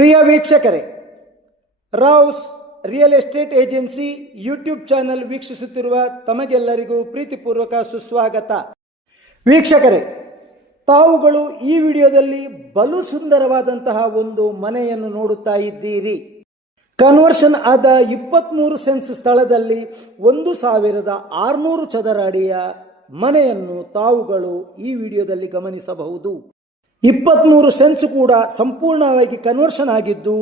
ಪ್ರಿಯ ವೀಕ್ಷಕರೇ, Rao's real estate agency YouTube channel ವೀಕ್ಷಿಸುತ್ತಿರುವ ತಮಗೆಲ್ಲರಿಗೂ ಪ್ರೀತಿಪೂರ್ವಕ ಸುಸ್ವಾಗತ. ವೀಕ್ಷಕರೇ, ತಾವುಗಳು ಈ ವಿಡಿಯೋದಲ್ಲಿ ಬಲು ಸುಂದರವಾದಂತಹ ಒಂದು ಮನೆಯನ್ನು ನೋಡುತ್ತಾ ಇದ್ದೀರಿ. ಕನ್ವರ್ಷನ್ ಆದ ಇಪ್ಪತ್ತ್ಮೂರು ಸೆನ್ಸ್ ಸ್ಥಳದಲ್ಲಿ ಒಂದು ಸಾವಿರದ ಆರುನೂರು ಚದರ ಅಡಿಯ ಮನೆಯನ್ನು ತಾವುಗಳು ಈ ವಿಡಿಯೋದಲ್ಲಿ ಗಮನಿಸಬಹುದು. ಇಪ್ಪತ್ತ್ಮೂರು ಸೆನ್ಸ್ ಕೂಡ ಸಂಪೂರ್ಣವಾಗಿ ಕನ್ವರ್ಷನ್ ಆಗಿದ್ದು,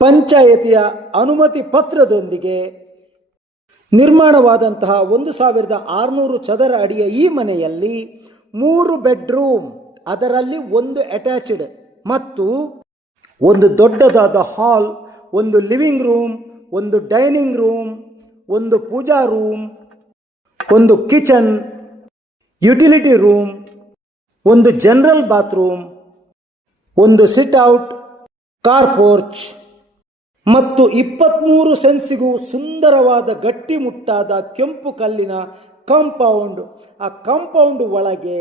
ಪಂಚಾಯತಿಯ ಅನುಮತಿ ಪತ್ರದೊಂದಿಗೆ ನಿರ್ಮಾಣವಾದಂತಹ ಒಂದು ಸಾವಿರದ ಆರುನೂರು ಚದರ ಅಡಿಯ ಈ ಮನೆಯಲ್ಲಿ ಮೂರು ಬೆಡ್ರೂಮ್ ಅದರಲ್ಲಿ ಒಂದು ಅಟ್ಯಾಚ್ಡ್ ಮತ್ತು ಒಂದು ದೊಡ್ಡದಾದ ಹಾಲ್ ಒಂದು ಲಿವಿಂಗ್ ರೂಮ್ ಒಂದು ಡೈನಿಂಗ್ ರೂಮ್ ಒಂದು ಪೂಜಾ ರೂಮ್ ಒಂದು ಕಿಚನ್ ಯುಟಿಲಿಟಿ ರೂಮ್ ಒಂದು ಜನರಲ್ ಬಾತ್ರೂಮ್ ಒಂದು ಸಿಟ್ ಔಟ್ ಕಾರ್ ಪೋರ್ಚ್ ಮತ್ತು ಇಪ್ಪತ್ತ್ಮೂರು ಸೆನ್ಸಿಗೂ ಸುಂದರವಾದ ಗಟ್ಟಿಮುಟ್ಟಾದ ಕೆಂಪು ಕಲ್ಲಿನ ಕಾಂಪೌಂಡ್ ಆ ಕಾಂಪೌಂಡ್ ಒಳಗೆ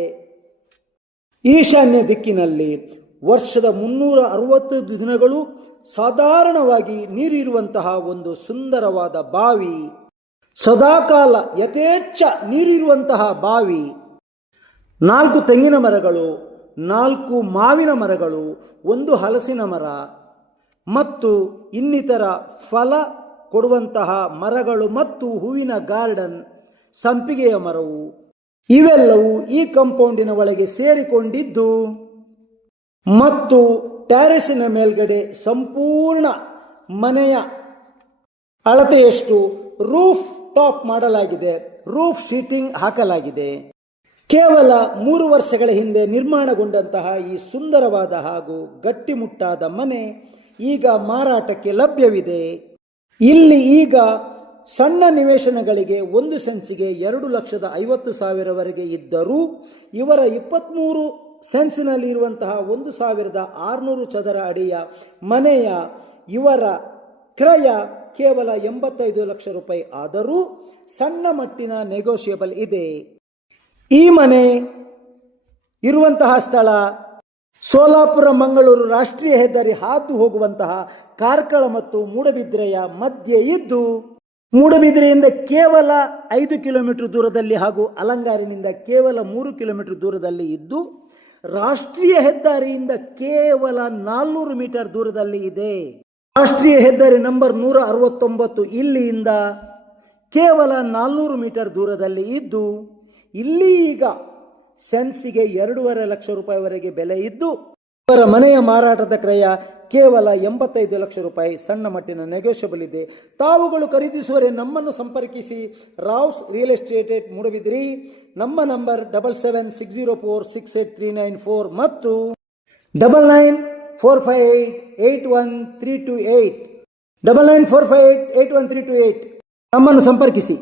ಈಶಾನ್ಯ ದಿಕ್ಕಿನಲ್ಲಿ ವರ್ಷದ ಮುನ್ನೂರ ಅರವತ್ತು ದಿನಗಳು ಸಾಧಾರಣವಾಗಿ ನೀರಿರುವಂತಹ ಒಂದು ಸುಂದರವಾದ ಬಾವಿ. ಸದಾಕಾಲ ಯಥೇಚ್ಛ ನೀರಿರುವಂತಹ ಬಾವಿ. ನಾಲ್ಕು ತೆಂಗಿನ ಮರಗಳು, ನಾಲ್ಕು ಮಾವಿನ ಮರಗಳು, ಒಂದು ಹಲಸಿನ ಮರ ಮತ್ತು ಇನ್ನಿತರ ಫಲ ಕೊಡುವಂತಹ ಮರಗಳು ಮತ್ತು ಹೂವಿನ ಗಾರ್ಡನ್, ಸಂಪಿಗೆಯ ಮರವು. ಇವೆಲ್ಲವೂ ಈ ಕಂಪೌಂಡಿನ ಒಳಗೆ ಸೇರಿಕೊಂಡಿದ್ದು ಮತ್ತು ಟ್ಯಾರೆಸಿನ ಮೇಲ್ಗಡೆ ಸಂಪೂರ್ಣ ಮನೆಯ ಅಳತೆಯಷ್ಟು ರೂಫ್ ಟಾಪ್ ಮಾಡಲಾಗಿದೆ. ರೂಫ್ ಶೀಟಿಂಗ್ ಹಾಕಲಾಗಿದೆ. ಕೇವಲ ಮೂರು ವರ್ಷಗಳ ಹಿಂದೆ ನಿರ್ಮಾಣಗೊಂಡಂತಹ ಈ ಸುಂದರವಾದ ಹಾಗೂ ಗಟ್ಟಿಮುಟ್ಟಾದ ಮನೆ ಈಗ ಮಾರಾಟಕ್ಕೆ ಲಭ್ಯವಿದೆ. ಇಲ್ಲಿ ಈಗ ಸಣ್ಣ ನಿವೇಶನಗಳಿಗೆ ಒಂದು ಸೆನ್ಸಿಗೆ ಎರಡು ಲಕ್ಷದ ಐವತ್ತು ಸಾವಿರವರೆಗೆ ಇದ್ದರೂ ಇವರ ಇಪ್ಪತ್ತ್ಮೂರು ಸೆನ್ಸಿನಲ್ಲಿ ಇರುವಂತಹ ಒಂದು ಸಾವಿರದ ಆರುನೂರು ಚದರ ಅಡಿಯ ಮನೆಯ ಇವರ ಕ್ರಯ ಕೇವಲ ಎಂಬತ್ತೈದು ಲಕ್ಷ ರೂಪಾಯಿ ಆದರೂ ಸಣ್ಣ ಮಟ್ಟಿನ ನೆಗೋಷಿಯಬಲ್ ಇದೆ. ಈ ಮನೆ ಇರುವಂತಹ ಸ್ಥಳ ಸೋಲಾಪುರ ಮಂಗಳೂರು ರಾಷ್ಟ್ರೀಯ ಹೆದ್ದಾರಿ ಹಾದು ಹೋಗುವಂತಹ ಕಾರ್ಕಳ ಮತ್ತು ಮೂಡಬಿದ್ರೆಯ ಮಧ್ಯೆ ಇದ್ದು, ಮೂಡಬಿದ್ರೆಯಿಂದ ಕೇವಲ ಐದು ಕಿಲೋಮೀಟರ್ ದೂರದಲ್ಲಿ ಹಾಗೂ ಅಲಂಗಾರಿನಿಂದ ಕೇವಲ ಮೂರು ಕಿಲೋಮೀಟರ್ ದೂರದಲ್ಲಿ ಇದ್ದು, ರಾಷ್ಟ್ರೀಯ ಹೆದ್ದಾರಿಯಿಂದ ಕೇವಲ ನಾಲ್ನೂರು ಮೀಟರ್ ದೂರದಲ್ಲಿ ಇದೆ. ರಾಷ್ಟ್ರೀಯ ಹೆದ್ದಾರಿ ನಂಬರ್ ನೂರ ಅರವತ್ತೊಂಬತ್ತು ಇಲ್ಲಿಯಿಂದ ಕೇವಲ ನಾಲ್ನೂರು ಮೀಟರ್ ದೂರದಲ್ಲಿ ಇದ್ದು ಇಲ್ಲಿ ಈಗ ಸೆನ್ಸಿಗೆ ಎರಡೂವರೆ ಲಕ್ಷ ರೂಪಾಯಿವರೆಗೆ ಬೆಲೆ ಇದ್ದು ಅವರ ಮನೆಯ ಮಾರಾಟದ ಕ್ರಯ ಕೇವಲ ಎಂಬತ್ತೈದು ಲಕ್ಷ ರೂಪಾಯಿ ಸಣ್ಣ ಮಟ್ಟಿನ ನೆಗೋಷಿಯಬಲ್ ಇದೆ. ತಾವುಗಳು ಖರೀದಿಸುವರೆ ನಮ್ಮನ್ನು ಸಂಪರ್ಕಿಸಿ. ರಾವ್ಸ್ ರಿಯಲ್ ಎಸ್ಟೇಟ್ ಮೂಡಬಿದ್ರಿ ನಮ್ಮ number double seven six zero four six eight three nine four ಮತ್ತು double nine four five eight eight one three two eight double nine four five eight eight one three two eight ನಮ್ಮನ್ನು ಸಂಪರ್ಕಿಸಿ.